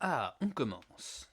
Ah, on commence.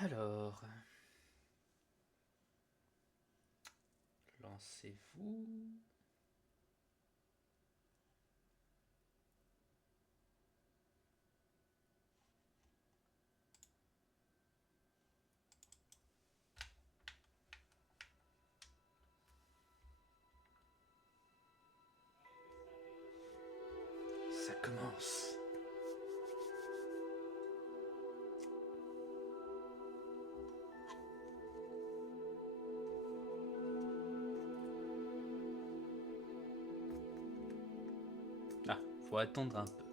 Alors, lancez-vous. Ça commence. Ah, faut attendre un peu.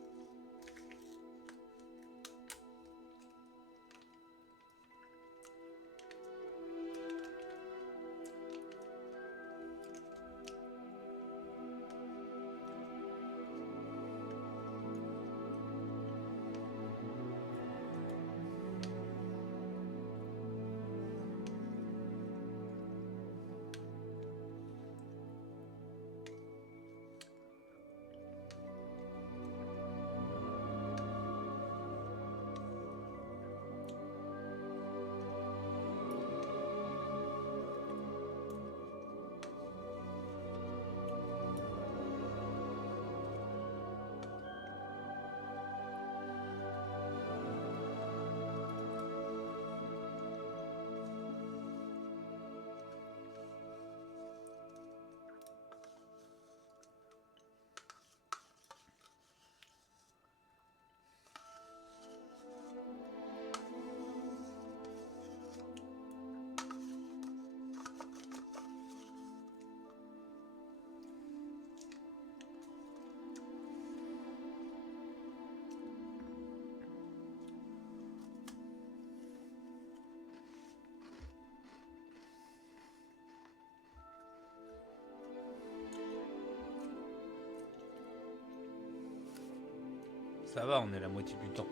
Ça va, on est la moitié du temps.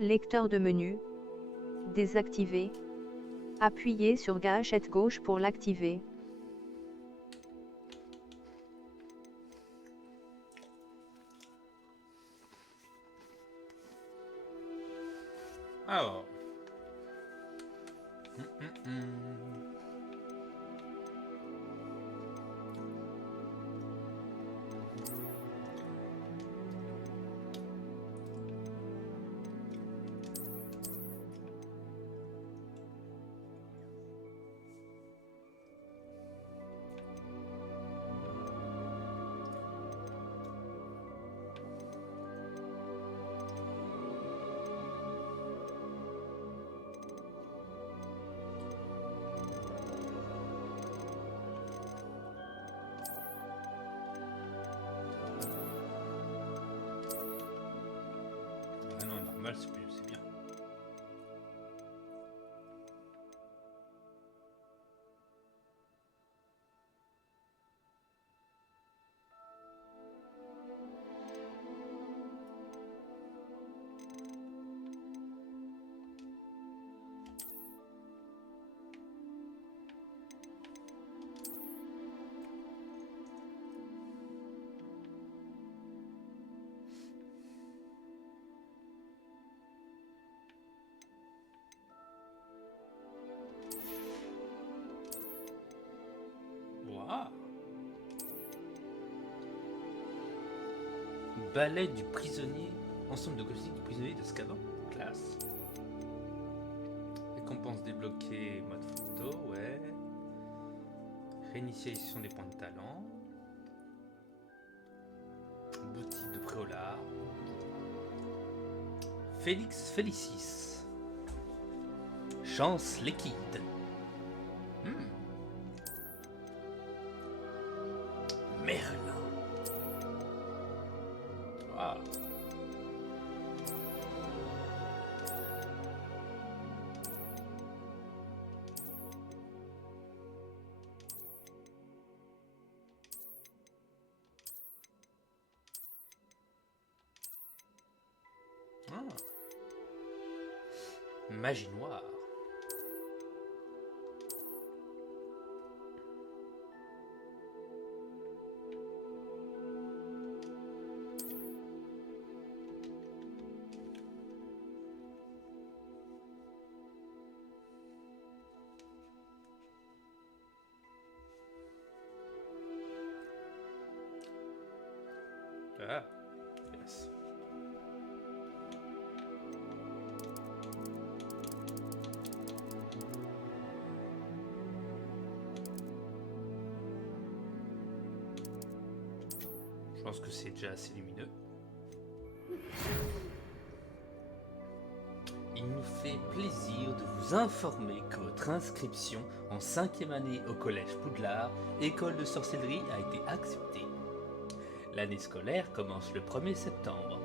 Lecteur de menu. Désactivé. Appuyez sur gâchette gauche pour l'activer. Alors. Ah non, normal, c'est bien. Waouh. Balai du prisonnier. Ensemble de cosmétiques du prisonnier d'Azkaban. Classe. Récompense débloquée. Mode photo, ouais. Réinitialisation des points de talent. Boutique de Préolard. Félix Félicis. Chance liquide. Merlin. Wow. Ah. Magie noire. Ah, yes. Je pense que c'est déjà assez lumineux. Il nous fait plaisir de vous informer que votre inscription en 5e année au collège Poudlard, école de sorcellerie, a été acceptée. L'année scolaire commence le 1er septembre.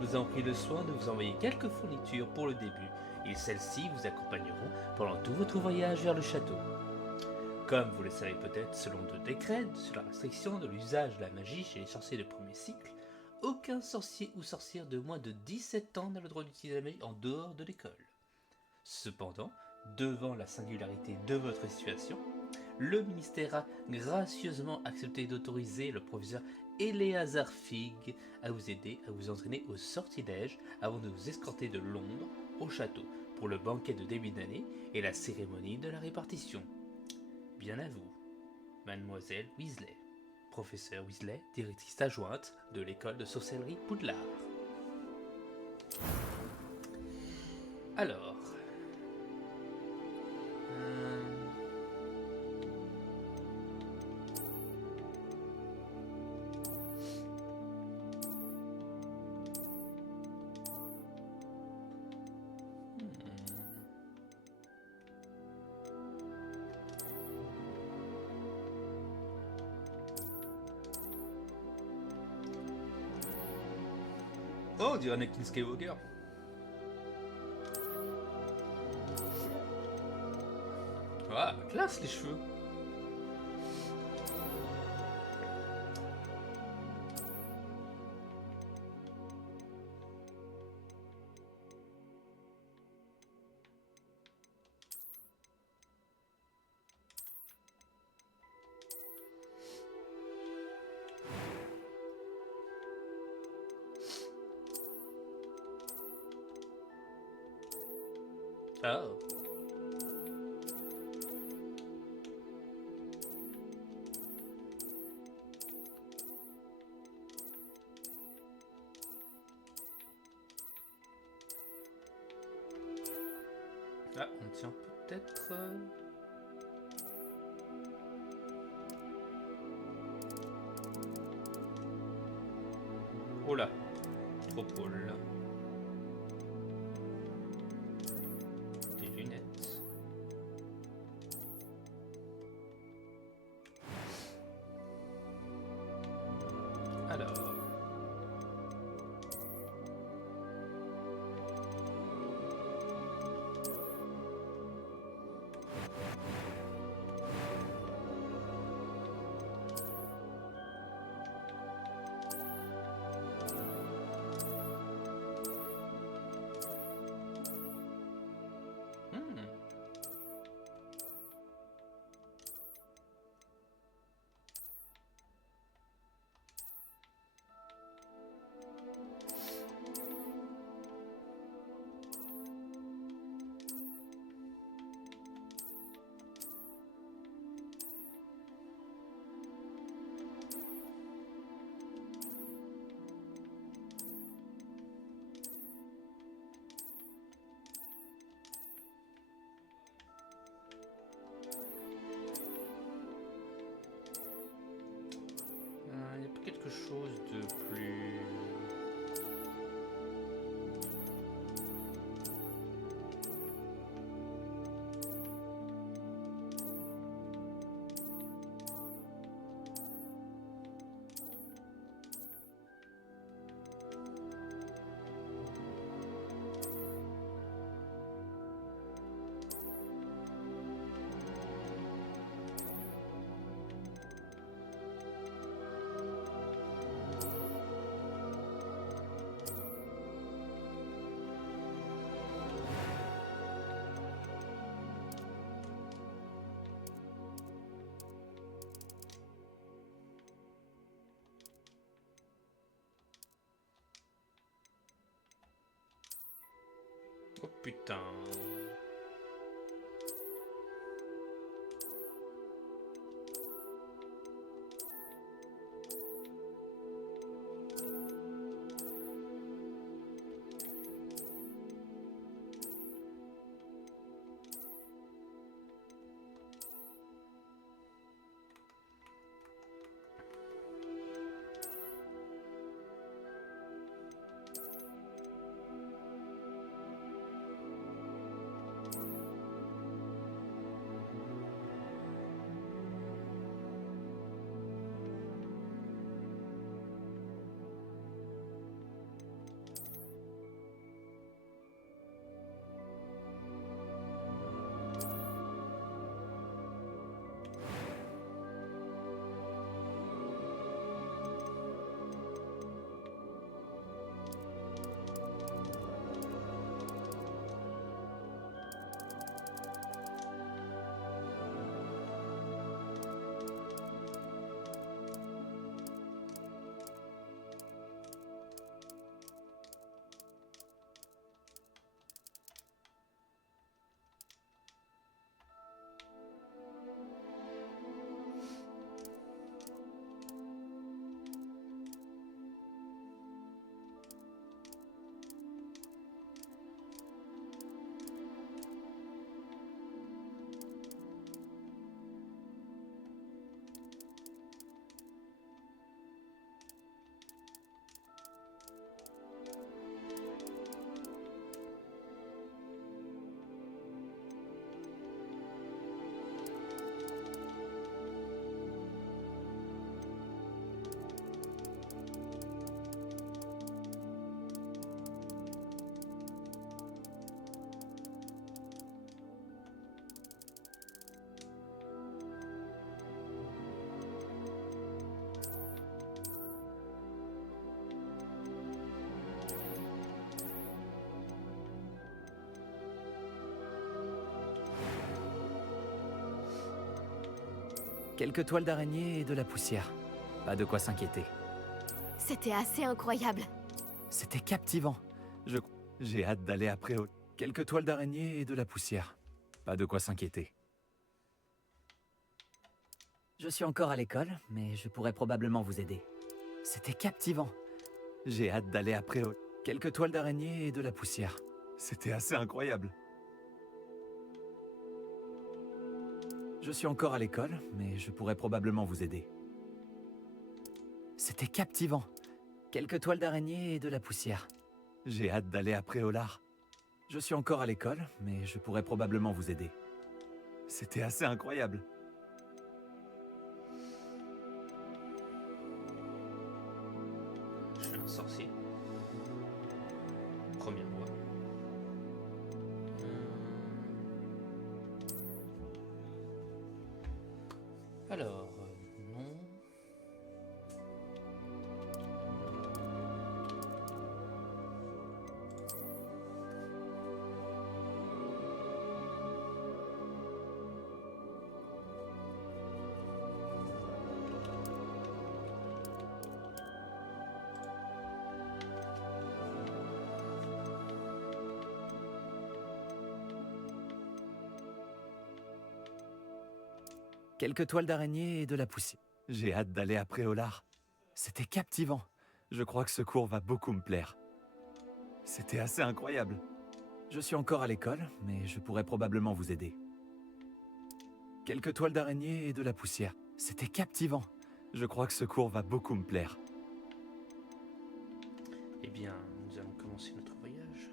Nous avons pris le soin de vous envoyer quelques fournitures pour le début, et celles-ci vous accompagneront pendant tout votre voyage vers le château. Comme vous le savez peut-être, selon deux décrets sur la restriction de l'usage de la magie chez les sorciers de premier cycle, aucun sorcier ou sorcière de moins de 17 ans n'a le droit d'utiliser la magie en dehors de l'école. Cependant, devant la singularité de votre situation, le ministère a gracieusement accepté d'autoriser le professeur Eleazar Fig à vous aider à vous entraîner au sortilège avant de vous escorter de Londres au château pour le banquet de début d'année et la cérémonie de la répartition. Bien à vous, Mademoiselle Weasley. Professeur Weasley, directrice adjointe de l'école de sorcellerie Poudlard. Alors... Oh, on dirait Anakin Skywalker. Ah, classe les cheveux. Oh. Ah, on tient peut-être... Oh là, trop cool. Des lunettes. Alors... Il n'y a pas quelque chose de plus... Oh putain. Quelques toiles d'araignée et de la poussière. Pas de quoi s'inquiéter. C'était assez incroyable. C'était captivant. J'ai hâte d'aller après. Quelques toiles d'araignée et de la poussière. Pas de quoi s'inquiéter. Je suis encore à l'école, mais je pourrais probablement vous aider. C'était captivant. J'ai hâte d'aller après. Quelques toiles d'araignée et de la poussière. C'était assez incroyable. Je suis encore à l'école, mais je pourrais probablement vous aider. C'était captivant. Quelques toiles d'araignée et de la poussière. J'ai hâte d'aller à Préolard. Je suis encore à l'école, mais je pourrais probablement vous aider. C'était assez incroyable. Je suis un sorcier. Première voix. Alors, non. Quelques toiles d'araignée et de la poussière. J'ai hâte d'aller à Préolard. C'était captivant. Je crois que ce cours va beaucoup me plaire. C'était assez incroyable. Je suis encore à l'école, mais je pourrais probablement vous aider. Quelques toiles d'araignée et de la poussière. C'était captivant. Je crois que ce cours va beaucoup me plaire. Eh bien, nous allons commencer notre voyage.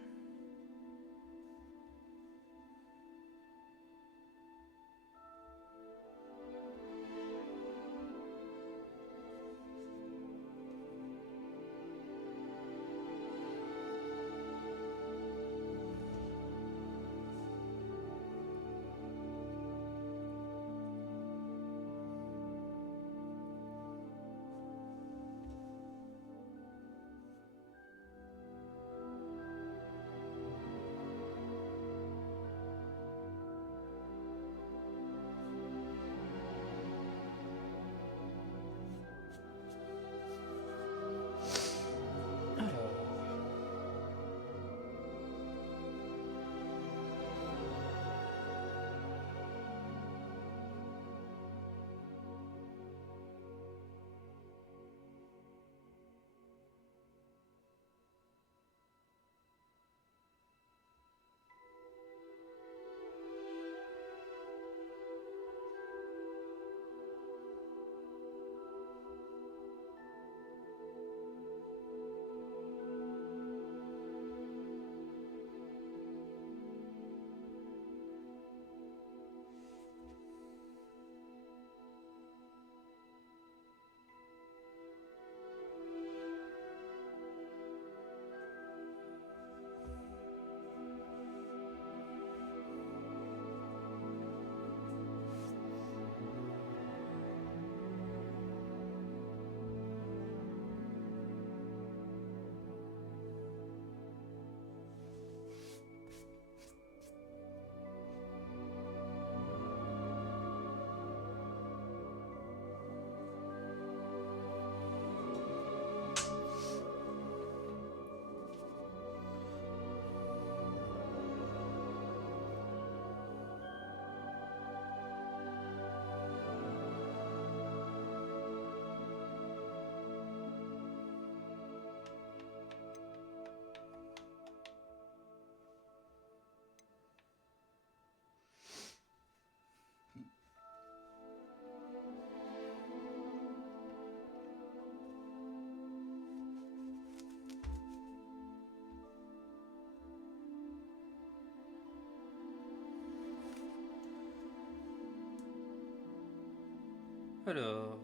Alors,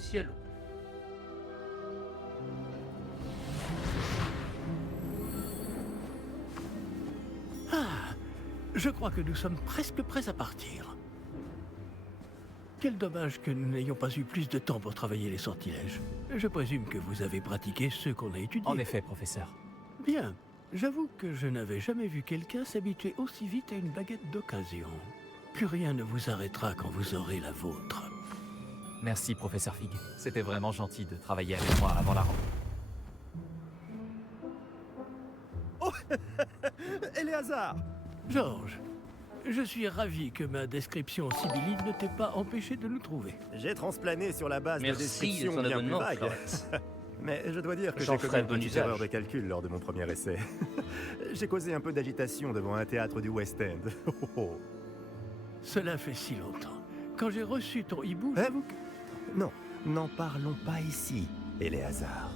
nous y allons. Je crois que nous sommes presque prêts à partir. Quel dommage que nous n'ayons pas eu plus de temps pour travailler les sortilèges. Je présume que vous avez pratiqué ceux qu'on a étudiés. En effet, professeur. Bien. J'avoue que je n'avais jamais vu quelqu'un s'habituer aussi vite à une baguette d'occasion. Plus rien ne vous arrêtera quand vous aurez la vôtre. Merci, professeur Fig. C'était vraiment gentil de travailler avec moi avant la rentrée. Éléazar! Georges, je suis ravi que ma description sibylline ne t'ait pas empêché de nous trouver. J'ai transplané sur la base de Merci de descriptions ton bien plus abonnement, vagues. Florence. Mais je dois dire que J'en j'ai ferai commis une bon petite usage. erreur de calcul lors de mon premier essai. J'ai causé un peu d'agitation devant un théâtre du West End. Oh, oh. Cela fait si longtemps. Quand j'ai reçu ton hibou, Hein? j'avoue que... Non, n'en parlons pas ici, Éléazar.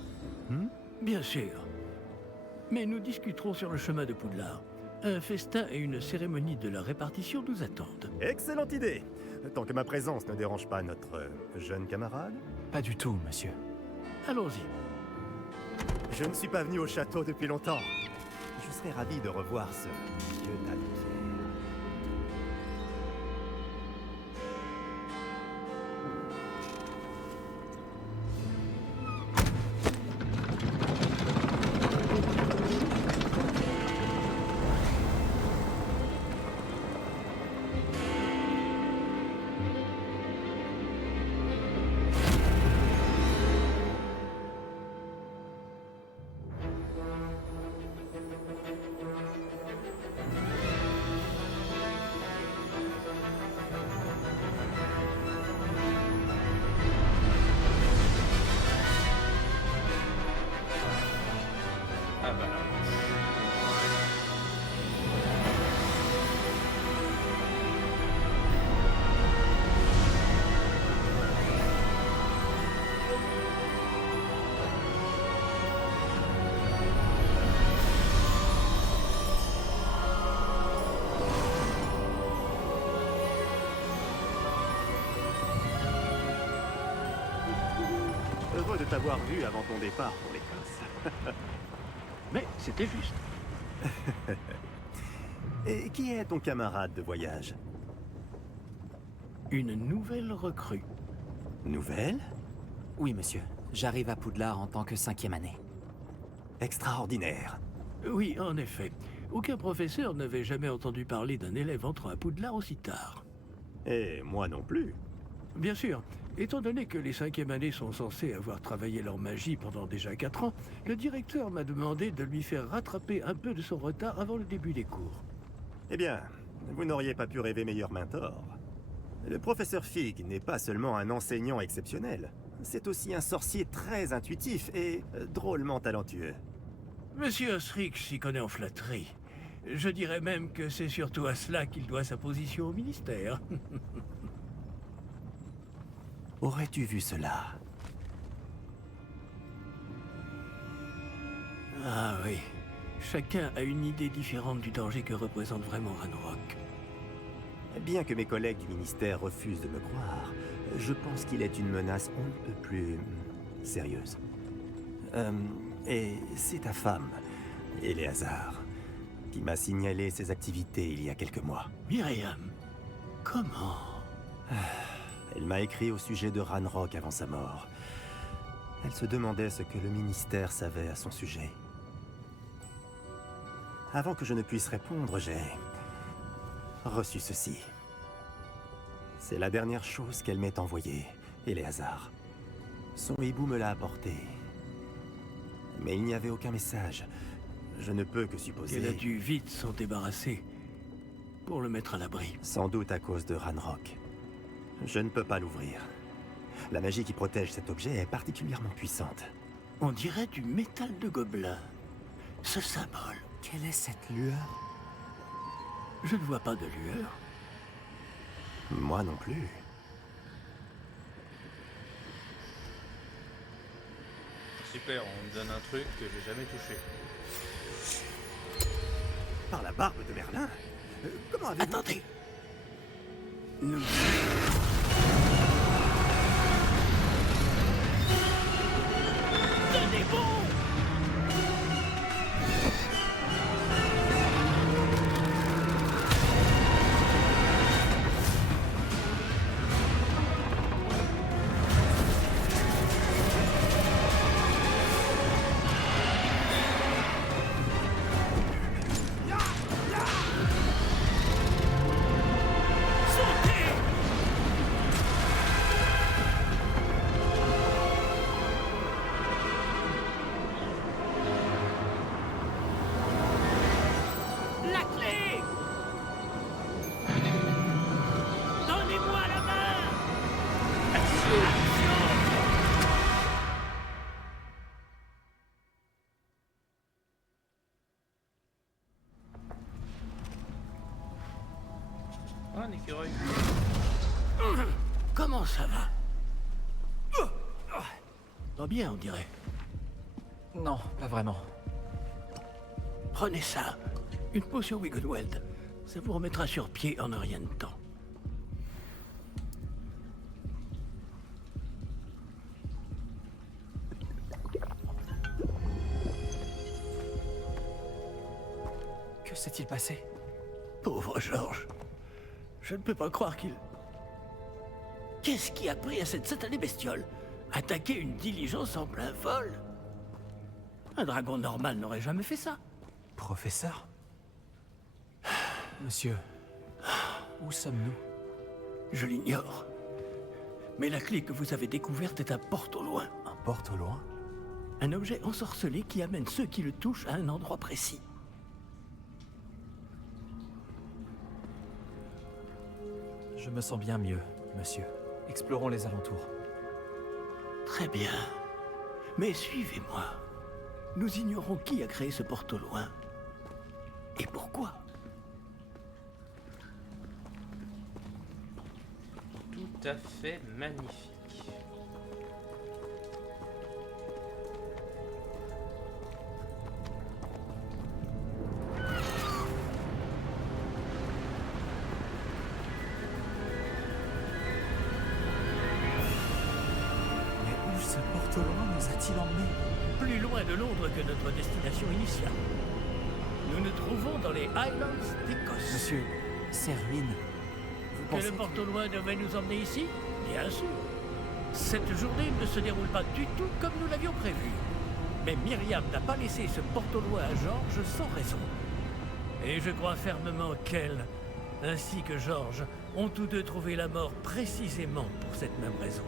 Bien sûr. Mais nous discuterons sur le chemin de Poudlard. Un festin et une cérémonie de la répartition nous attendent. Excellente idée! Tant que ma présence ne dérange pas notre jeune camarade. Pas du tout, monsieur. Allons-y. Je ne suis pas venu au château depuis longtemps. Je serais ravi de revoir ce vieux tas de pierres. Ah bah là. Heureux de t'avoir vu avant ton départ pour l'Écosse. Mais c'était juste. Et qui est ton camarade de voyage? Une nouvelle recrue. Nouvelle? Oui, monsieur. J'arrive à Poudlard en tant que 5e année. Extraordinaire. Oui, en effet. Aucun professeur n'avait jamais entendu parler d'un élève entrant à Poudlard aussi tard. Et moi non plus. Bien sûr, étant donné que les 5e années sont censées avoir travaillé leur magie pendant déjà 4 ans, le directeur m'a demandé de lui faire rattraper un peu de son retard avant le début des cours. Eh bien, vous n'auriez pas pu rêver meilleur mentor. Le professeur Fig n'est pas seulement un enseignant exceptionnel, c'est aussi un sorcier très intuitif et drôlement talentueux. Monsieur Osric s'y connaît en flatterie. Je dirais même que c'est surtout à cela qu'il doit sa position au ministère. Aurais-tu vu cela? Ah oui, chacun a une idée différente du danger que représente vraiment Ranrock. Bien que mes collègues du ministère refusent de me croire, je pense qu'il est une menace on ne peut plus sérieuse. Et c'est ta femme, Éléazar, qui m'a signalé ses activités il y a quelques mois. Myriam, comment? Elle m'a écrit au sujet de Ranrock avant sa mort. Elle se demandait ce que le ministère savait à son sujet. Avant que je ne puisse répondre, j'ai reçu ceci. C'est la dernière chose qu'elle m'ait envoyée, Éléazar. Son hibou me l'a apporté. Mais il n'y avait aucun message. Je ne peux que supposer... Elle a dû vite s'en débarrasser pour le mettre à l'abri. Sans doute à cause de Ranrock. Je ne peux pas l'ouvrir. La magie qui protège cet objet est particulièrement puissante. On dirait du métal de gobelin. Ce symbole. Quelle est cette lueur? Je ne vois pas de lueur. Moi non plus. Super, on me donne un truc que j'ai jamais touché. Par la barbe de Merlin? Comment avez-vous... Attendez. Nous... écureuil. Comment ça va? Pas bien, on dirait. Non, pas vraiment. Prenez ça. Une potion Wiggenweld. Ça vous remettra sur pied en un rien de temps. Que s'est-il passé? Pauvre Georges. Je ne peux pas croire qu'il... Qu'est-ce qui a pris à cette satanée bestiole? Attaquer une diligence en plein vol? Un dragon normal n'aurait jamais fait ça. Professeur? Monsieur, où sommes-nous? Je l'ignore. Mais la clé que vous avez découverte est un porte au loin. Un porte au loin? Un objet ensorcelé qui amène ceux qui le touchent à un endroit précis. Je me sens bien mieux, monsieur. Explorons les alentours. Très bien. Mais suivez-moi. Nous ignorons qui a créé ce porte au loin. Et pourquoi? Tout à fait magnifique. Mais où ce porte au loin nous a-t-il emmenés? Plus loin de Londres que notre destination initiale. Nous nous trouvons dans les Highlands d'Écosse. Monsieur, ces ruines... Vous Que pensez le porte au loin devait nous emmener ici? Bien sûr. Cette journée ne se déroule pas du tout comme nous l'avions prévu. Mais Myriam n'a pas laissé ce porte au loin à Georges sans raison. Et je crois fermement qu'elle, ainsi que Georges, ont tous deux trouvé la mort précisément pour cette même raison.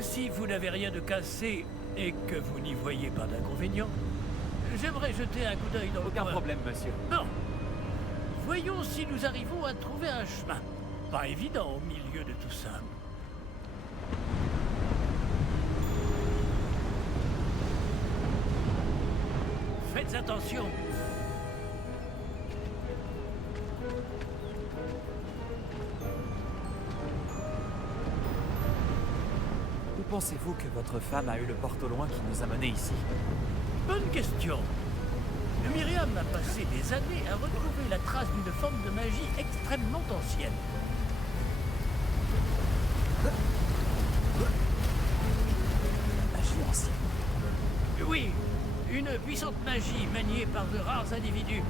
Si vous n'avez rien de cassé et que vous n'y voyez pas d'inconvénient, j'aimerais jeter un coup d'œil dans le Aucun coin. problème, monsieur. Bon. Voyons si nous arrivons à trouver un chemin. Pas évident au milieu de tout ça. Faites attention. Où pensez-vous que votre femme a eu le porte au loin qui nous a menés ici? Bonne question. Myriam a passé des années à retrouver la trace d'une forme de magie extrêmement ancienne. Magie ancienne. Oui, une puissante magie maniée par de rares individus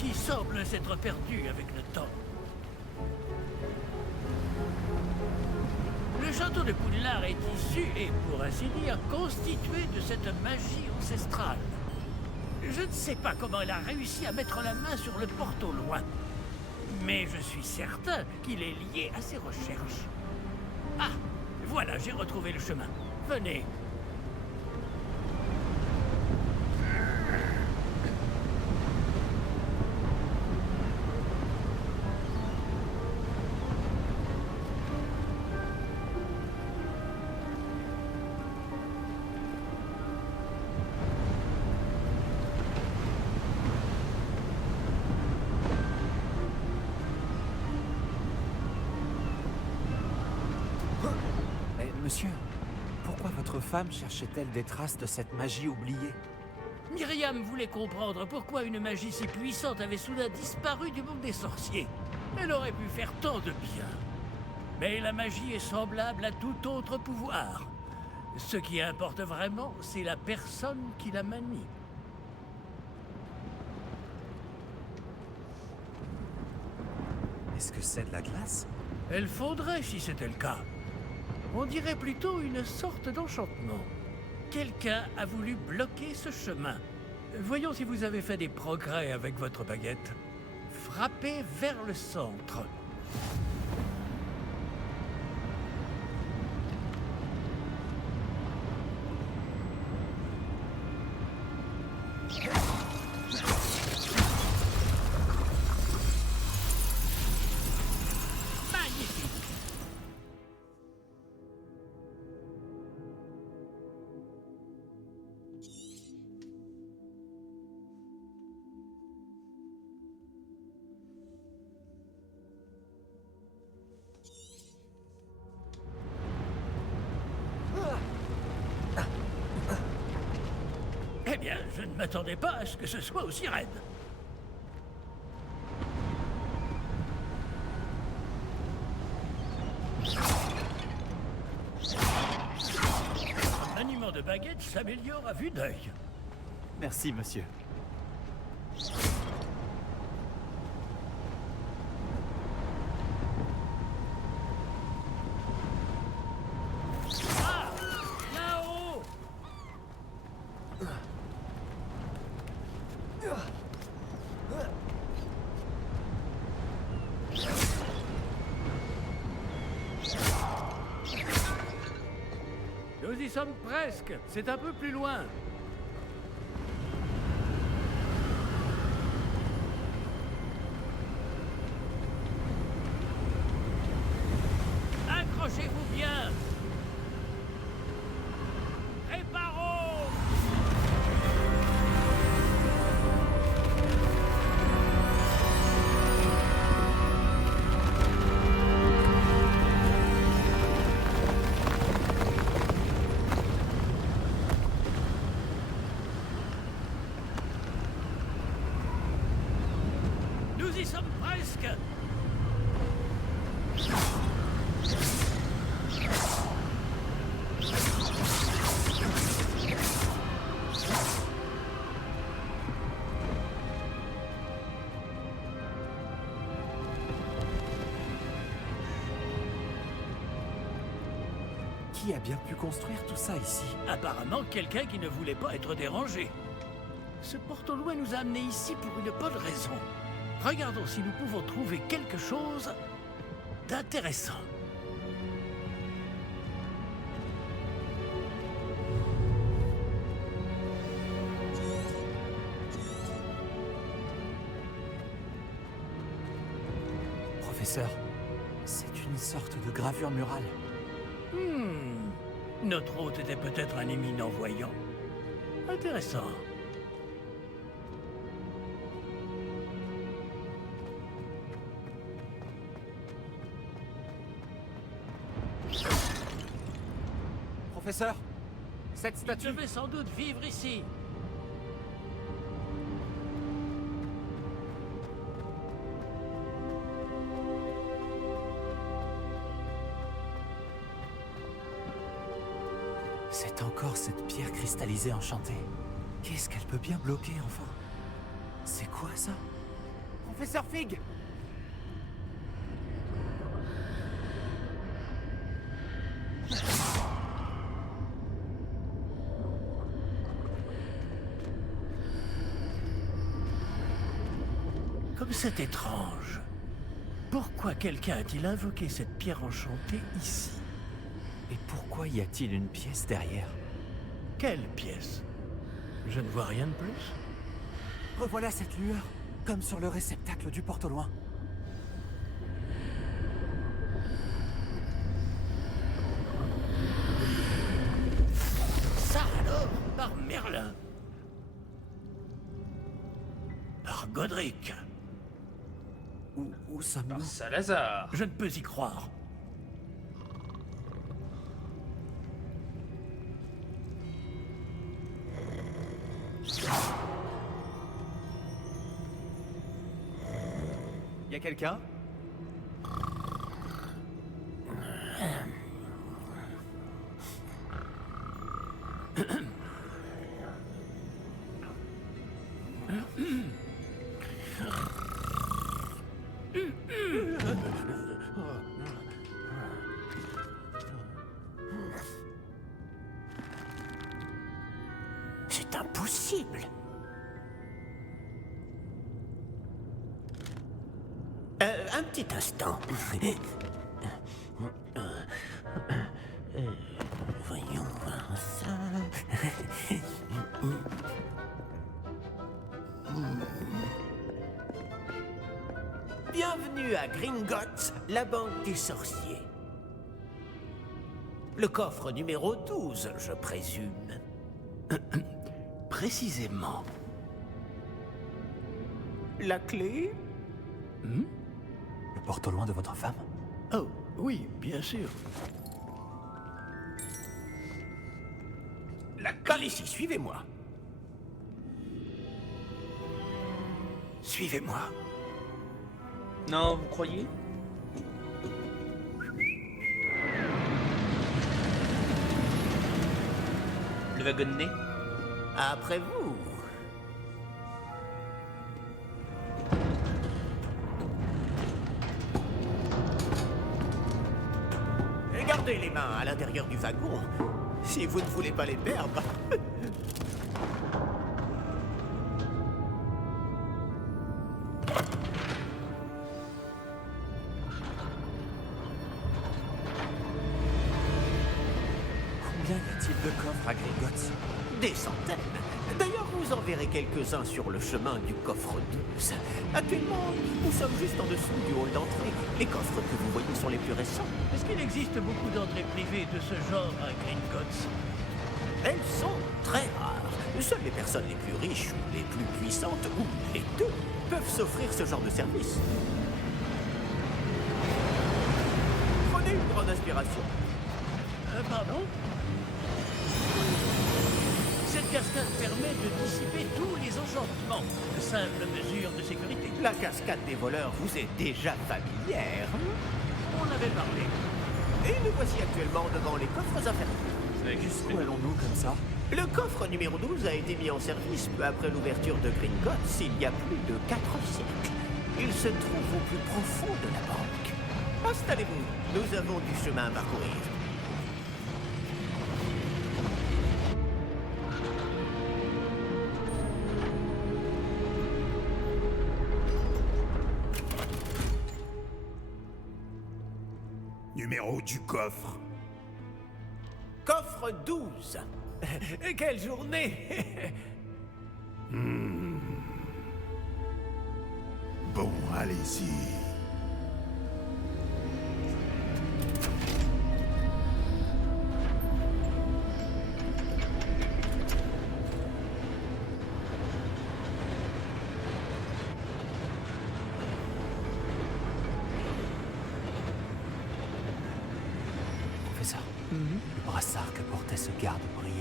qui semblent s'être perdus avec le temps. Le château de Poudlard est issu et, pour ainsi dire, constitué de cette magie ancestrale. Je ne sais pas comment elle a réussi à mettre la main sur le porte au loin. Mais je suis certain qu'il est lié à ses recherches. Ah, voilà, j'ai retrouvé le chemin. Venez. Mais monsieur, pourquoi votre femme cherchait-elle des traces de cette magie oubliée? Myriam voulait comprendre pourquoi une magie si puissante avait soudain disparu du monde des sorciers. Elle aurait pu faire tant de bien. Mais la magie est semblable à tout autre pouvoir. Ce qui importe vraiment, c'est la personne qui la manie. Est-ce que c'est de la glace? Elle faudrait si c'était le cas. On dirait plutôt une sorte d'enchantement. Quelqu'un a voulu bloquer ce chemin. Voyons si vous avez fait des progrès avec votre baguette. Frappez vers le centre. Magnifique! bien, je ne m'attendais pas à ce que ce soit aussi raide. Mon maniement de baguette s'améliore à vue d'œil. Merci, monsieur. Ah! Là-haut! Nous y sommes presque. C'est un peu plus loin. Accrochez-vous bien. Réparons! Nous y sommes presque. Qui a bien pu construire tout ça ici? Apparemment, quelqu'un qui ne voulait pas être dérangé. Ce porte-au-loin nous a amenés ici pour une bonne raison. Regardons si nous pouvons trouver quelque chose d'intéressant. Professeur, c'est une sorte de gravure murale. Notre hôte était peut-être un éminent voyant. Intéressant. Professeur, cette Je statue... vais sans doute vivre ici. C'est encore cette pierre cristallisée enchantée. Qu'est-ce qu'elle peut bien bloquer, enfin? C'est quoi, ça? Professeur Fig! Comme c'est étrange. Pourquoi quelqu'un a-t-il invoqué cette pierre enchantée ici? Et pourquoi y a-t-il une pièce derrière? Quelle pièce? Je ne vois rien de plus. Revoilà cette lueur, comme sur le réceptacle du porte-au-loin. Ça alors, par Merlin. Par Godric. Où sommes-nous? Par Salazar. Je ne peux y croire. Y a quelqu'un? C'est impossible. Un petit instant. Voyons voir ça. Bienvenue à Gringotts, la banque des sorciers. Le coffre numéro 12, je présume. Précisément. La clé? Le porte-au-loin de votre femme? Oh, oui, bien sûr. La Par ici, suivez-moi. Suivez-moi. Non, vous croyez? Le wagon de nez? Après vous. Et gardez les mains à l'intérieur du wagon, si vous ne voulez pas les perdre. Combien y a-t-il de coffres à Gringotts? Des centaines. D'ailleurs, vous en verrez quelques-uns sur le chemin du coffre 12. Actuellement, nous sommes juste en dessous du hall d'entrée. Les coffres que vous voyez sont les plus récents. Est-ce qu'il existe beaucoup d'entrées privées de ce genre à Gringotts? Elles sont très rares. Seules les personnes les plus riches ou les plus puissantes, ou les deux, peuvent s'offrir ce genre de service. Prenez une grande inspiration. Pardon? Cette cascade permet de dissiper tous les enchantements. Simple mesure de sécurité. La cascade des voleurs vous est déjà familière. On avait parlé. Et nous voici actuellement devant les coffres infernaux. Jusqu'où allons-nous comme ça? Le coffre numéro 12 a été mis en service peu après l'ouverture de Gringotts il y a plus de 4 siècles. Il se trouve au plus profond de la banque. Installez-vous, nous avons du chemin à parcourir. Numéro du coffre. Coffre 12. Quelle journée. Bon, allez-y. Professeur, le brassard que portait ce garde brillait.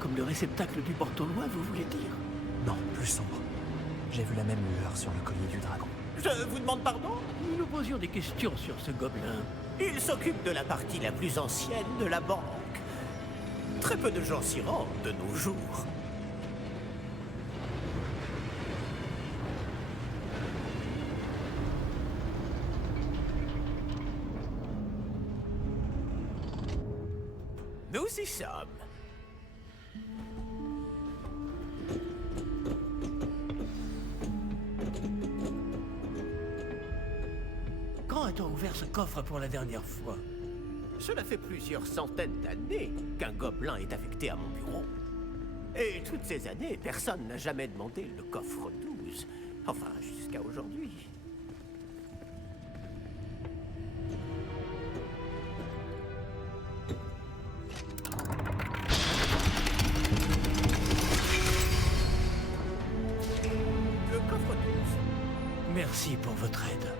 Comme le réceptacle du Portolois, vous voulez dire? Non, plus sombre. J'ai vu la même lueur sur le collier du dragon. Je vous demande pardon? Nous nous posions des questions sur ce gobelin. Il s'occupe de la partie la plus ancienne de la banque. Très peu de gens s'y rendent de nos jours. Nous y sommes. Quand a-t-on ouvert ce coffre pour la dernière fois? Cela fait plusieurs centaines d'années qu'un gobelin est affecté à mon bureau. Et toutes ces années, personne n'a jamais demandé le coffre 12. Enfin, jusqu'à aujourd'hui. Le coffre 12. Merci pour votre aide.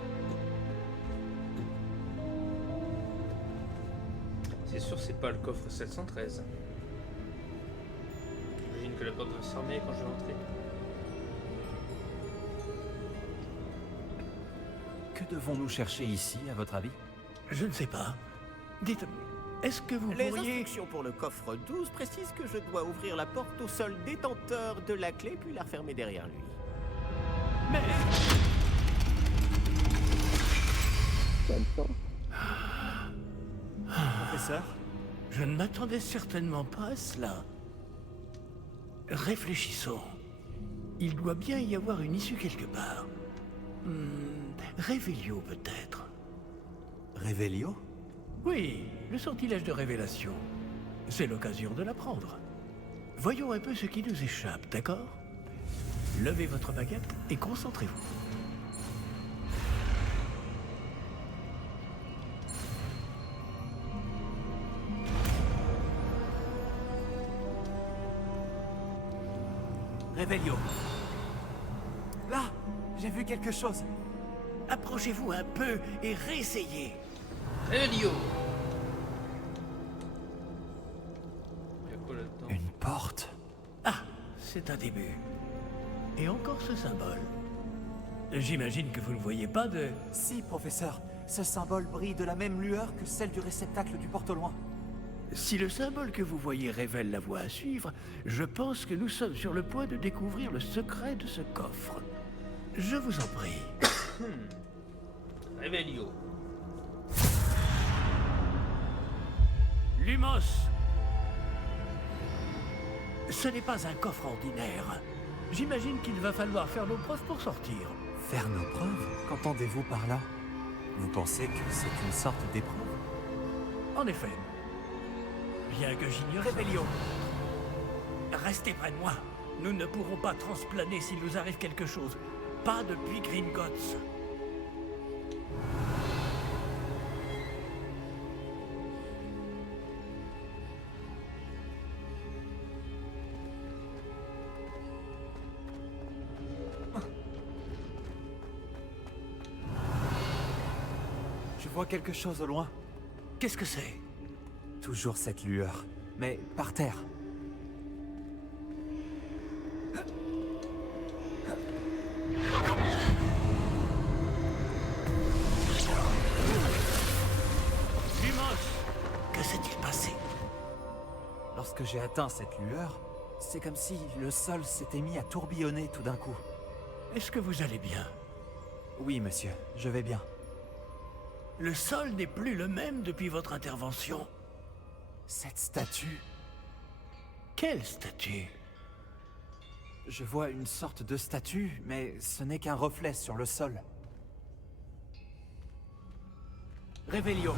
C'est sûr, c'est pas le coffre 713. J'imagine que la porte va se fermer quand je vais entrer. Que devons-nous chercher ici, à votre avis? Je ne sais pas. Dites, est-ce que vous Les pourriez... instructions pour le coffre 12 précisent que je dois ouvrir la porte au seul détenteur de la clé puis la refermer derrière lui. Mais... Professeur? Je ne m'attendais certainement pas à cela. Réfléchissons. Il doit bien y avoir une issue quelque part. Révélio peut-être. Révélio? Oui, le sortilège de révélation. C'est l'occasion de l'apprendre. Voyons un peu ce qui nous échappe, d'accord? Levez votre baguette et concentrez-vous. Révélio. Là, j'ai vu quelque chose. Approchez-vous un peu et réessayez. Elio. Il y a quoi là-dedans? Une porte. Ah, c'est un début. Et encore ce symbole. J'imagine que vous ne voyez pas de... Si, professeur, ce symbole brille de la même lueur que celle du réceptacle du porte au loin. Si le symbole que vous voyez révèle la voie à suivre, je pense que nous sommes sur le point de découvrir le secret de ce coffre. Je vous en prie. Revelio. Lumos! Ce n'est pas un coffre ordinaire. J'imagine qu'il va falloir faire nos preuves pour sortir. Faire nos preuves? Qu'entendez-vous par là? Vous pensez que c'est une sorte d'épreuve? En effet. Bien que j'ignore... Rébellion! Restez près de moi. Nous ne pourrons pas transplaner s'il nous arrive quelque chose. Pas depuis Gringotts. Je vois quelque chose au loin. Qu'est-ce que c'est? Toujours cette lueur, mais par terre. Lumos! Que s'est-il passé? Lorsque j'ai atteint cette lueur, c'est comme si le sol s'était mis à tourbillonner tout d'un coup. Est-ce que vous allez bien? Oui, monsieur, je vais bien. Le sol n'est plus le même depuis votre intervention. Cette statue... Quelle statue? Je vois une sorte de statue, mais ce n'est qu'un reflet sur le sol. Revelio.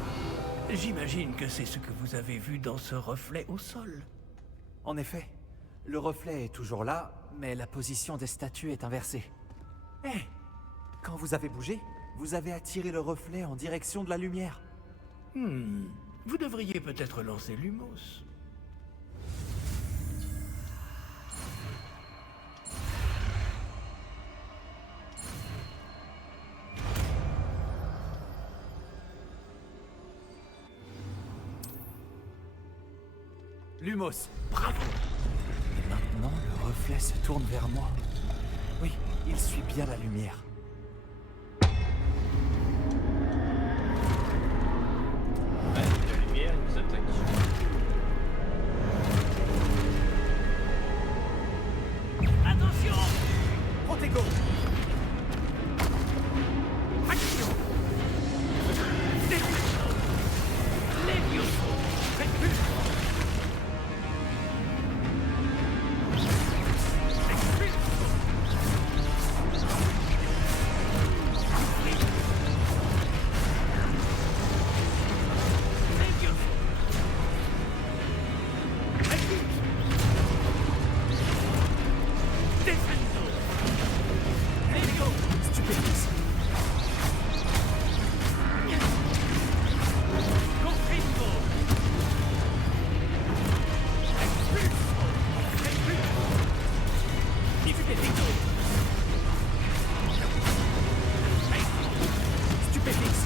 J'imagine que c'est ce que vous avez vu dans ce reflet au sol. En effet, le reflet est toujours là, mais la position des statues est inversée. Hé! Quand vous avez bougé, vous avez attiré le reflet en direction de la lumière. Vous devriez peut-être lancer Lumos. Lumos! Bravo! Et maintenant, le reflet se tourne vers moi. Oui, il suit bien la lumière. Avec la lumière, il nous attaque. Attention! Protego! Action! Défense! Levioso! Repulso! Expulso! Levioso! Repulso! Defendo! Levio! Stupéfixe! Confringo! Expulso! Repulso! Stupéfico! Stupéfixe!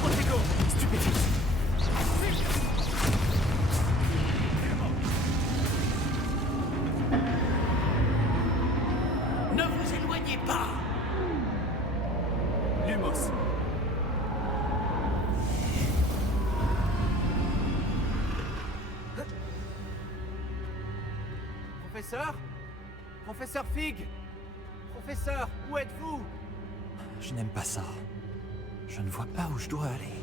Protego! Stupéfixe! Ne vous éloignez pas! Lumos! Professeur? Professeur Fig? Professeur, où êtes-vous? Je n'aime pas ça. Je ne vois pas où je dois aller.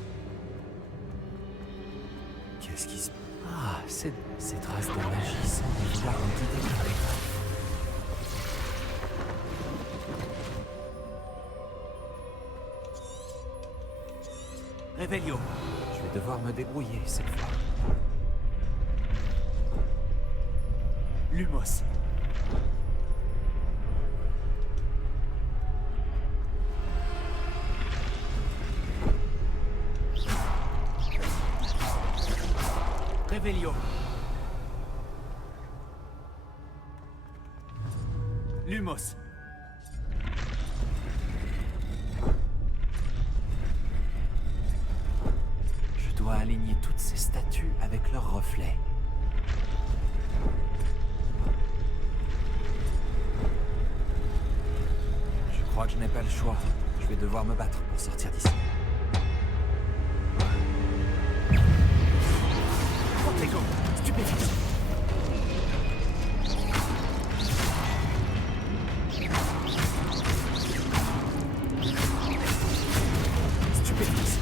Qu'est-ce qui se... Ah, ces traces de magie semblent vouloir me guider vers les pas. Revelio. Je vais devoir me débrouiller cette fois. Lumos. Revelio. Lumos. Je dois aligner toutes ces statues avec leurs reflets. le choix. Je vais devoir me battre pour sortir d'ici. Protego, stupéfixe. Stupéfixe.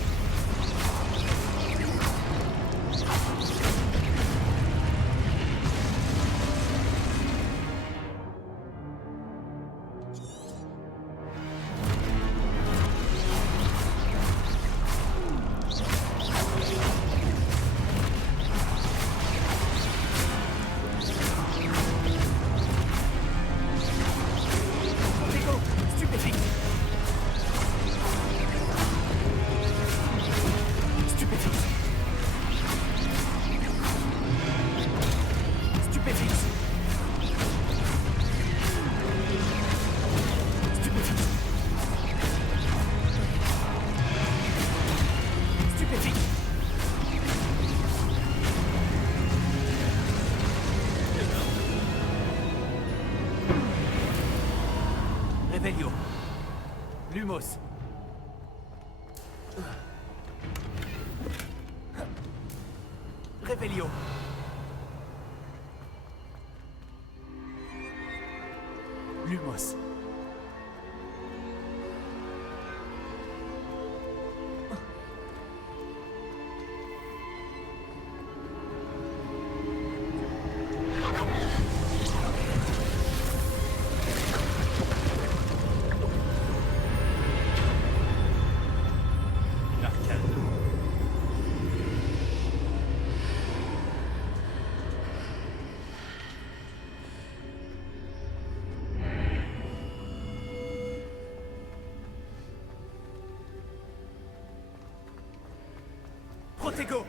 Protego, stupéfixe. Stupéfixe. Stupéfixe. Stupéfixe. Stupéfixe. Revelio. Lumos. Revelio. Lumos. Arcade. Protego.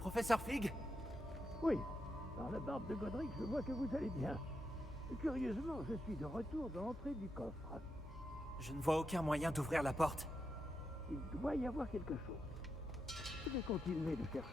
Professeur Fig? Oui, par la barbe de Godric, je vois que vous allez bien. Curieusement, je suis de retour dans l'entrée du coffre. Je ne vois aucun moyen d'ouvrir la porte. Il doit y avoir quelque chose. Je vais continuer de chercher.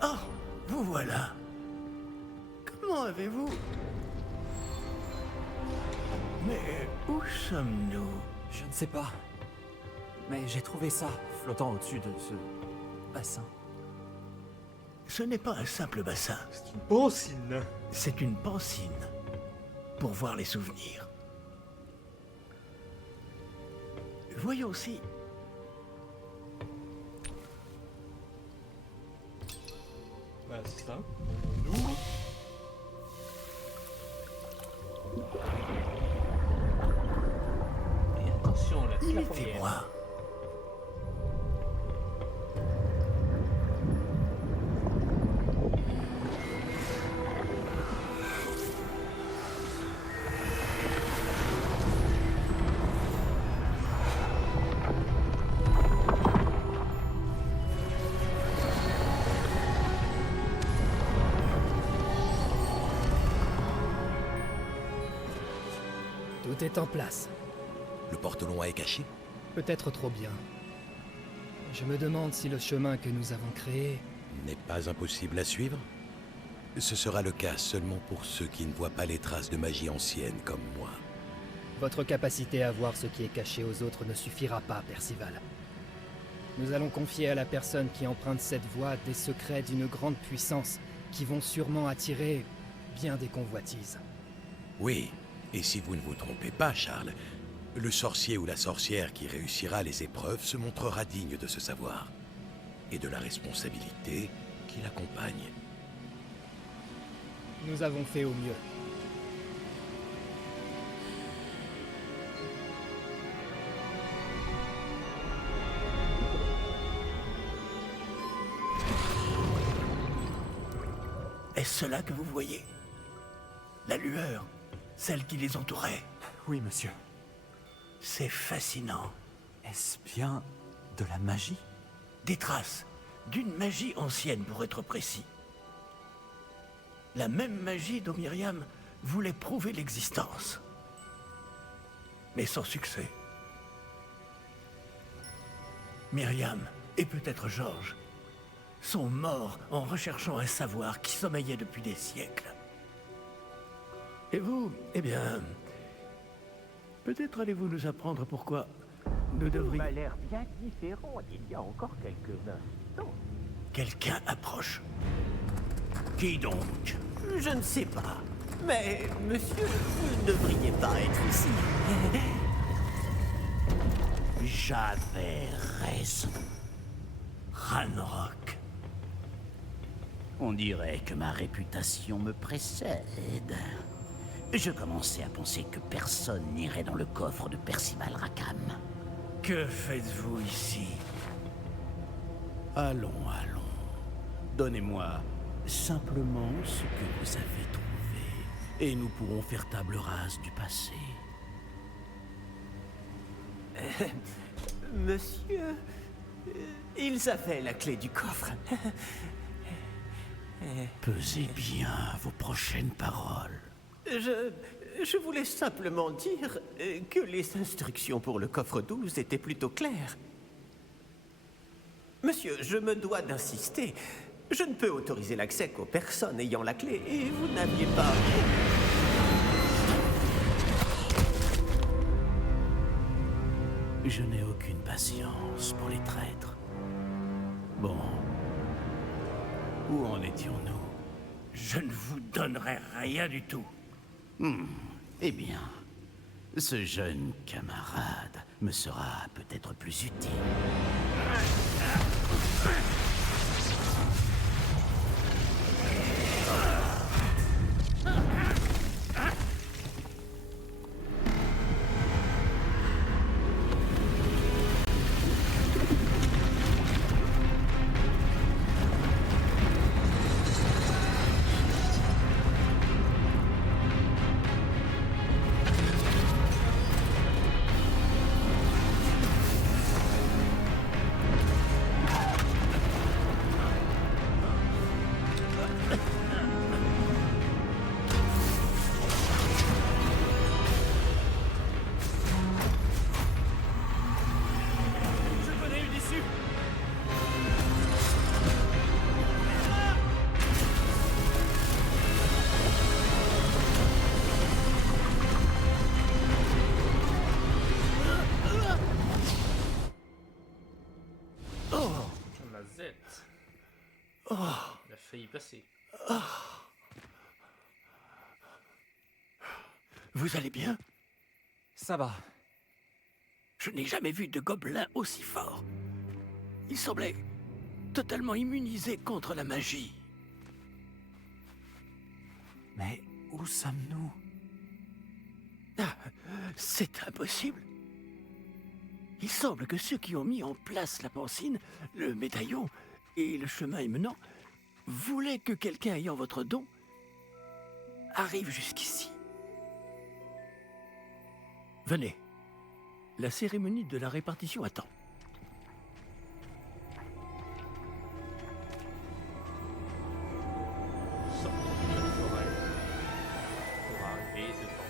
Oh, vous voilà. Comment avez-vous... Mais où sommes-nous? Je ne sais pas. Mais j'ai trouvé ça flottant au-dessus de ce bassin. Ce n'est pas un simple bassin. C'est une pancine. C'est une pancine. Pour voir les souvenirs. Voyons si... Voilà, c'est ça. On ouvre. Et attention, la Il claponière. était moi. Tout est en place. Le porte-loin est caché? Peut-être trop bien. Je me demande si le chemin que nous avons créé... N'est pas impossible à suivre? Ce sera le cas seulement pour ceux qui ne voient pas les traces de magie ancienne comme moi. Votre capacité à voir ce qui est caché aux autres ne suffira pas, Percival. Nous allons confier à la personne qui emprunte cette voie des secrets d'une grande puissance qui vont sûrement attirer bien des convoitises. Oui, et si vous ne vous trompez pas, Charles, le sorcier ou la sorcière qui réussira les épreuves se montrera digne de ce savoir et de la responsabilité qui l'accompagne. Nous avons fait au mieux. Est-ce cela que vous voyez? La lueur, celle qui les entourait. Oui, monsieur. C'est fascinant. Est-ce bien de la magie? Des traces d'une magie ancienne, pour être précis. La même magie dont Myriam voulait prouver l'existence. Mais sans succès. Myriam, et peut-être Georges, sont morts en recherchant un savoir qui sommeillait depuis des siècles. Et vous, eh bien... peut-être allez-vous nous apprendre pourquoi nous devrions... m'a l'air bien différent il y a encore quelques instants. Quelqu'un approche. Qui donc? Je ne sais pas. Mais, monsieur, vous ne devriez pas être ici. J'avais raison. Ranrock. On dirait que ma réputation me précède. Je commençais à penser que personne n'irait dans le coffre de Percival Rackham. Que faites-vous ici? Allons. Donnez-moi simplement ce que vous avez trouvé, et nous pourrons faire table rase du passé. Monsieur, ils avaient la clé du coffre. Pesez bien vos prochaines paroles. Je voulais simplement dire que les instructions pour le coffre 12 étaient plutôt claires. Monsieur, je me dois d'insister. Je ne peux autoriser l'accès qu'aux personnes ayant la clé, et vous n'aviez pas... Je n'ai aucune patience pour les traîtres. Bon. Où en étions-nous? Je ne vous donnerai rien du tout. Eh bien, ce jeune camarade me sera peut-être plus utile. Il a failli passer. Vous allez bien? Ça va. Je n'ai jamais vu de gobelin aussi fort. Il semblait totalement immunisé contre la magie. Mais où sommes-nous? C'est impossible. Il semble que ceux qui ont mis en place la pancine, le médaillon et le chemin émenant voulaient que quelqu'un ayant votre don arrive jusqu'ici. Venez. La cérémonie de la répartition attend. Sortons de la forêt pour arriver devant.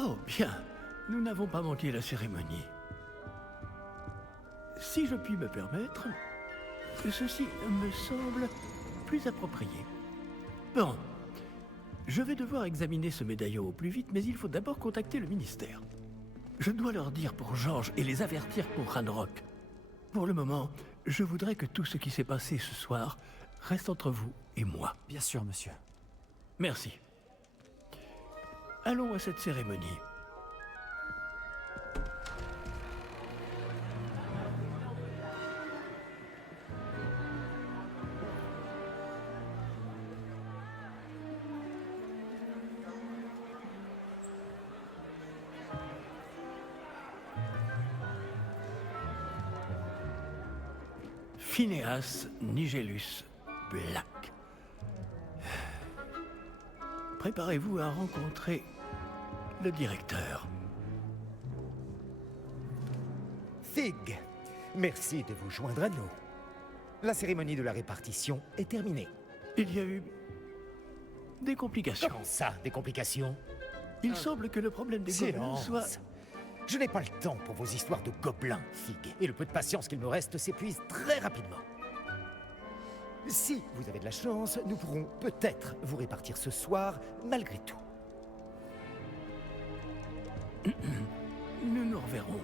Oh, bien. Nous n'avons pas manqué la cérémonie. Si je puis me permettre, ceci me semble plus approprié. Bon, je vais devoir examiner ce médaillon au plus vite, mais il faut d'abord contacter le ministère. Je dois leur dire pour Georges et les avertir pour Ranrock. Pour le moment, je voudrais que tout ce qui s'est passé ce soir reste entre vous et moi. Bien sûr, monsieur. Merci. Allons à cette cérémonie. Phineas Nigellus Black. Préparez-vous à rencontrer le directeur. Fig, merci de vous joindre à nous. La cérémonie de la répartition est terminée. Il y a eu des complications. Comment ça, des complications? Il semble que le problème des gobelins soit... Je n'ai pas le temps pour vos histoires de gobelins, Fig, et le peu de patience qu'il me reste s'épuise très rapidement. Si vous avez de la chance, nous pourrons peut-être vous répartir ce soir, malgré tout. Nous nous reverrons.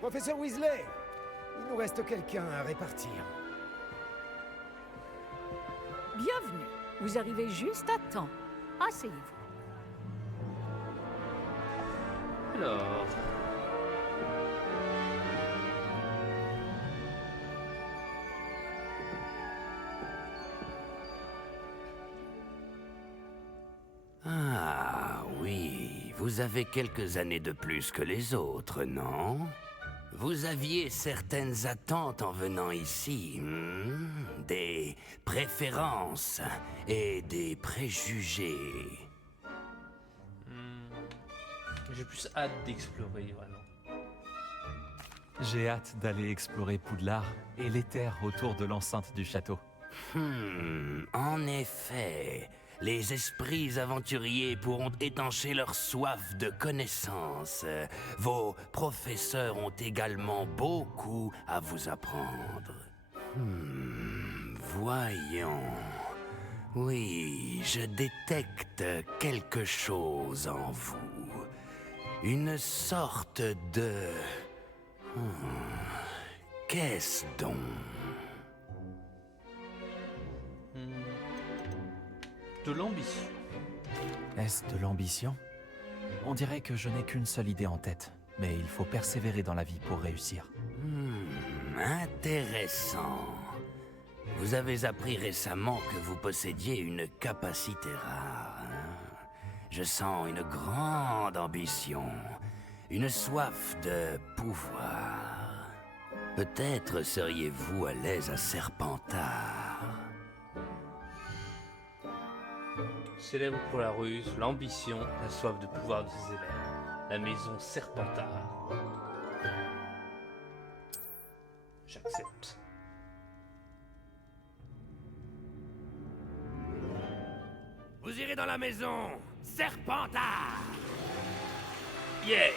Professeur Weasley, il nous reste quelqu'un à répartir. Bienvenue. Vous arrivez juste à temps. Asseyez-vous. Alors... Ah oui, vous avez quelques années de plus que les autres, non? Vous aviez certaines attentes en venant ici, des préférences et des préjugés. J'ai plus hâte d'explorer, vraiment. J'ai hâte d'aller explorer Poudlard et les terres autour de l'enceinte du château. En effet, les esprits aventuriers pourront étancher leur soif de connaissances. Vos professeurs ont également beaucoup à vous apprendre. Voyons. Oui, je détecte quelque chose en vous. Une sorte de... Qu'est-ce donc? De l'ambition. Est-ce de l'ambition? On dirait que je n'ai qu'une seule idée en tête, mais il faut persévérer dans la vie pour réussir. Intéressant. Vous avez appris récemment que vous possédiez une capacité rare. Je sens une grande ambition, une soif de pouvoir. Peut-être seriez-vous à l'aise à Serpentard. Célèbre pour la ruse, l'ambition, la soif de pouvoir de ses élèves. La maison Serpentard. J'accepte. Vous irez dans la maison Serpentard. Yeah!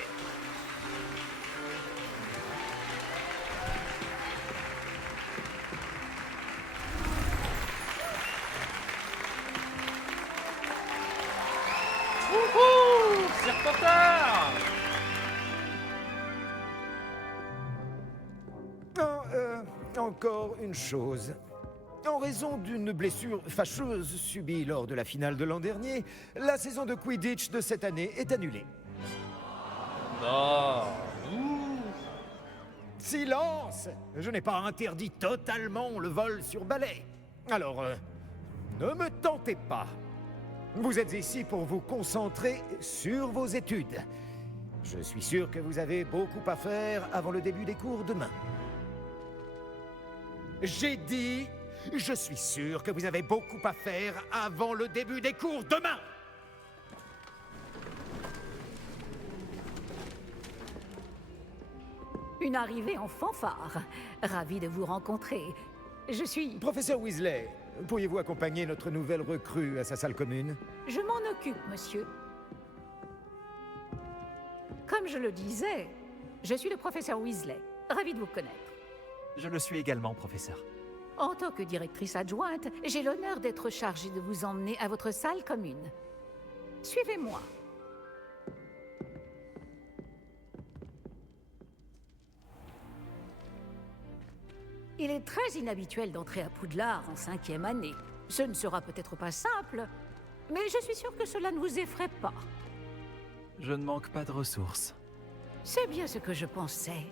Wouhou! Serpentard! Encore une chose. En raison d'une blessure fâcheuse subie lors de la finale de l'an dernier, la saison de Quidditch de cette année est annulée. Non! Silence! Je n'ai pas interdit totalement le vol sur balai. Alors, ne me tentez pas. Vous êtes ici pour vous concentrer sur vos études. Je suis sûr que vous avez beaucoup à faire avant le début des cours demain. J'ai dit, je suis sûr que vous avez beaucoup à faire avant le début des cours demain. Une arrivée en fanfare. Ravi de vous rencontrer. Je suis... Professeur Weasley, pourriez-vous accompagner notre nouvelle recrue à sa salle commune? Je m'en occupe, monsieur. Comme je le disais, je suis le professeur Weasley. Ravi de vous connaître. Je le suis également, professeur. En tant que directrice adjointe, j'ai l'honneur d'être chargée de vous emmener à votre salle commune. Suivez-moi. Il est très inhabituel d'entrer à Poudlard en 5e année. Ce ne sera peut-être pas simple, mais je suis sûre que cela ne vous effraie pas. Je ne manque pas de ressources. C'est bien ce que je pensais.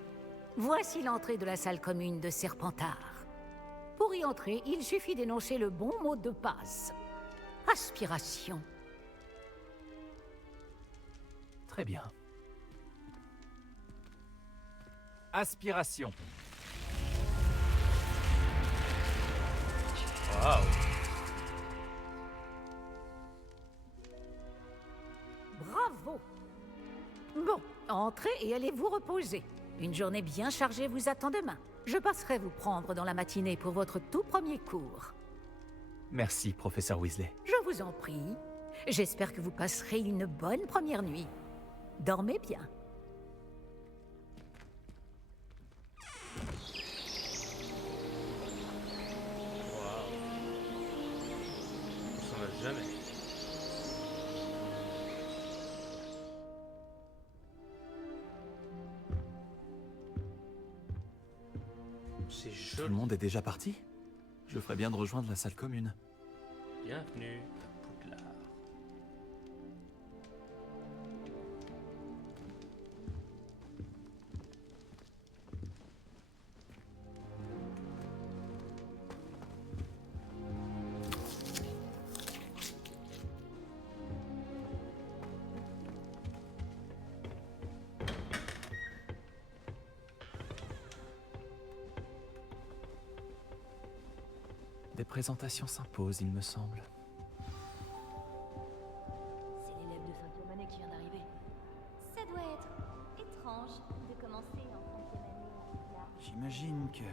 Voici l'entrée de la salle commune de Serpentard. Pour y entrer, il suffit d'énoncer le bon mot de passe. Aspiration. Très bien. Aspiration. Waouh. Bravo. Bon, entrez et allez vous reposer. Une journée bien chargée vous attend demain. Je passerai vous prendre dans la matinée pour votre tout premier cours. Merci, professeur Weasley. Je vous en prie. J'espère que vous passerez une bonne première nuit. Dormez bien. On s'en va jamais. C'est Tout joli. le monde est déjà parti? Je ferais bien de rejoindre la salle commune. Bienvenue à Poudlard. Des présentations s'imposent, il me semble. C'est l'élève de 5e année qui vient d'arriver. Ça doit être étrange de commencer en 5e année à Poudlard. J'imagine que...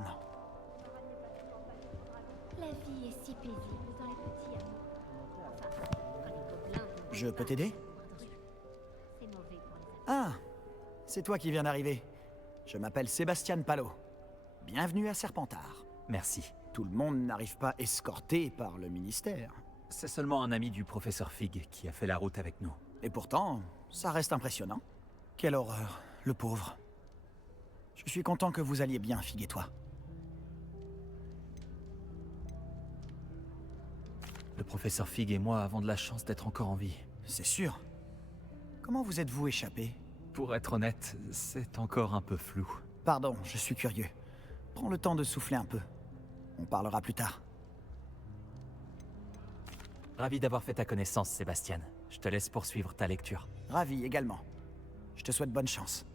Non. La vie est si paisible dans les petits hameaux. Enfin, quand les gobelins vont... Je peux t'aider? C'est mauvais pour les amis. Ah, c'est toi qui viens d'arriver. Je m'appelle Sébastien Palot. Bienvenue à Serpentard. Merci. Tout le monde n'arrive pas escorté par le ministère. C'est seulement un ami du professeur Fig qui a fait la route avec nous. Et pourtant, ça reste impressionnant. Quelle horreur, le pauvre. Je suis content que vous alliez bien, Fig et toi. Le professeur Fig et moi avons de la chance d'être encore en vie. C'est sûr. Comment vous êtes-vous échappé? Pour être honnête, c'est encore un peu flou. Pardon, je suis curieux. Prends le temps de souffler un peu. On parlera plus tard. Ravi d'avoir fait ta connaissance, Sébastien. Je te laisse poursuivre ta lecture. Ravi également. Je te souhaite bonne chance.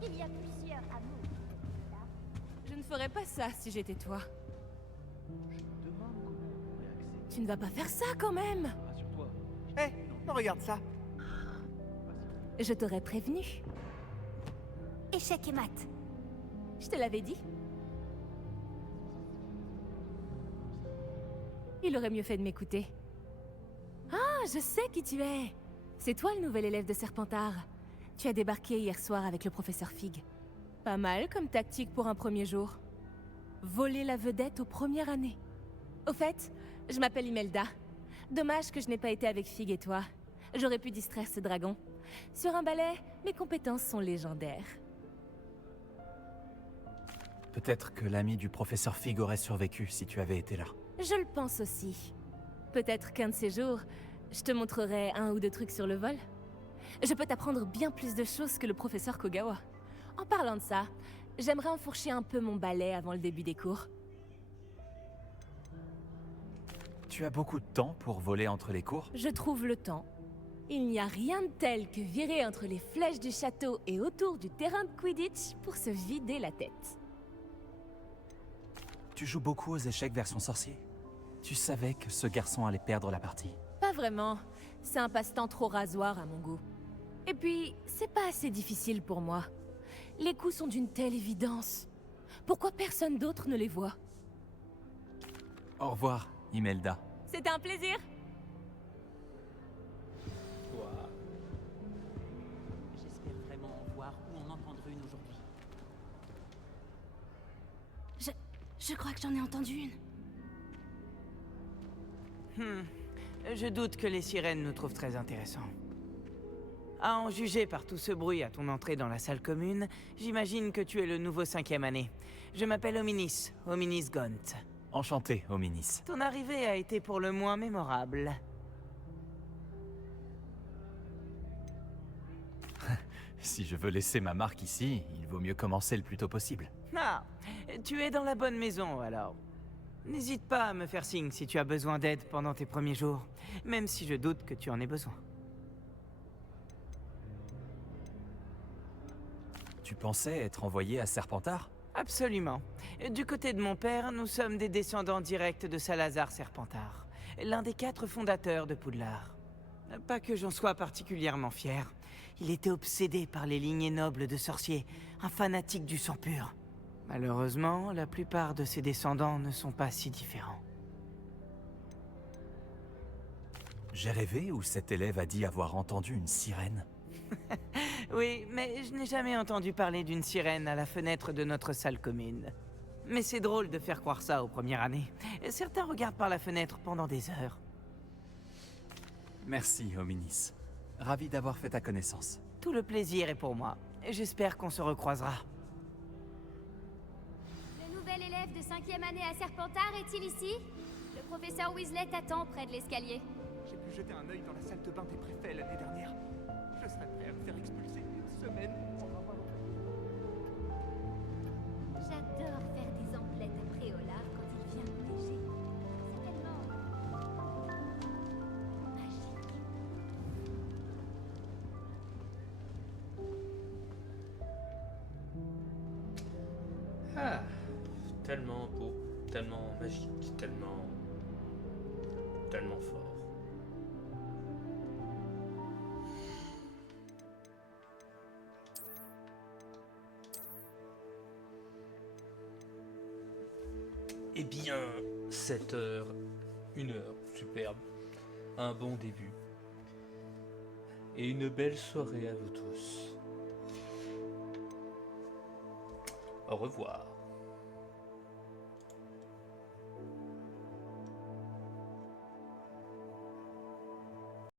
Il y a plusieurs amours. Je ne ferais pas ça si j'étais toi. Tu ne vas pas faire ça quand même. Hé, regarde ça. Je t'aurais prévenu. Échec et maths. Je te l'avais dit. Il aurait mieux fait de m'écouter. Ah, je sais qui tu es. C'est toi le nouvel élève de Serpentard. Tu as débarqué hier soir avec le professeur Fig. Pas mal comme tactique pour un premier jour. Voler la vedette aux premières années. Au fait, je m'appelle Imelda. Dommage que je n'ai pas été avec Fig et toi. J'aurais pu distraire ce dragon. Sur un balai, mes compétences sont légendaires. Peut-être que l'ami du professeur Fig aurait survécu si tu avais été là. Je le pense aussi. Peut-être qu'un de ces jours, je te montrerai un ou deux trucs sur le vol. Je peux t'apprendre bien plus de choses que le professeur Kogawa. En parlant de ça, j'aimerais enfourcher un peu mon balai avant le début des cours. Tu as beaucoup de temps pour voler entre les cours? Je trouve le temps. Il n'y a rien de tel que virer entre les flèches du château et autour du terrain de Quidditch pour se vider la tête. Tu joues beaucoup aux échecs version sorcier? Tu savais que ce garçon allait perdre la partie? Pas vraiment. C'est un passe-temps trop rasoir à mon goût. Et puis, c'est pas assez difficile pour moi. Les coups sont d'une telle évidence. Pourquoi personne d'autre ne les voit? Au revoir, Imelda. C'était un plaisir. J'espère vraiment en voir ou en entendre une aujourd'hui. Je crois que j'en ai entendu une. Je doute que les sirènes nous trouvent très intéressants. À en juger par tout ce bruit à ton entrée dans la salle commune, j'imagine que tu es le nouveau 5e année. Je m'appelle Hominis, Hominis Gaunt. Enchanté, Hominis. Ton arrivée a été pour le moins mémorable. Si je veux laisser ma marque ici, il vaut mieux commencer le plus tôt possible. Ah, tu es dans la bonne maison alors. N'hésite pas à me faire signe si tu as besoin d'aide pendant tes premiers jours, même si je doute que tu en aies besoin. Tu pensais être envoyé à Serpentard? Absolument. Du côté de mon père, nous sommes des descendants directs de Salazar Serpentard, l'un des 4 fondateurs de Poudlard. Pas que j'en sois particulièrement fier. Il était obsédé par les lignées nobles de sorciers, un fanatique du sang pur. Malheureusement, la plupart de ses descendants ne sont pas si différents. J'ai rêvé ou cet élève a dit avoir entendu une sirène? Oui, mais je n'ai jamais entendu parler d'une sirène à la fenêtre de notre salle commune. Mais c'est drôle de faire croire ça aux premières années. Certains regardent par la fenêtre pendant des heures. Merci, Hominis. Ravi d'avoir fait ta connaissance. Tout le plaisir est pour moi. J'espère qu'on se recroisera. Le nouvel élève de 5e année à Serpentard est-il ici? Le professeur Weasley t'attend près de l'escalier. J'ai pu jeter un œil dans la salle de bain des préfets l'année dernière. Je serais prêt à me faire expulser une semaine pour avoir J'adore faire des emplettes à Préolard quand il vient de neiger. C'est tellement... magique. Ah, tellement beau, tellement magique, tellement fort. Eh bien, 7 heures, 1 heure, superbe, un bon début et une belle soirée à vous tous. Au revoir.